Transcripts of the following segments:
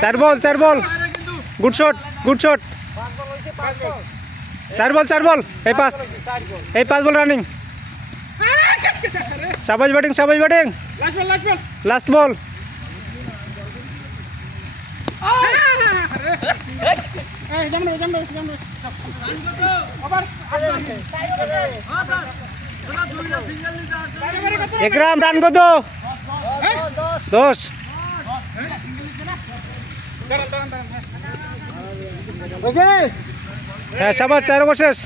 चार ball good shot 4 ball ए पास ball running शाबाश batting last ball एकराम run को दो 10 হ্যাঁ সবার 4 ওভার শেষ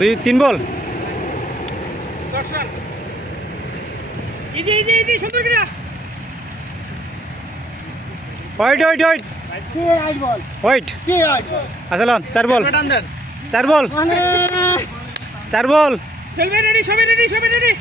দুই 3 বল ওয়েট আসলাম 4 বল সবাই রেডি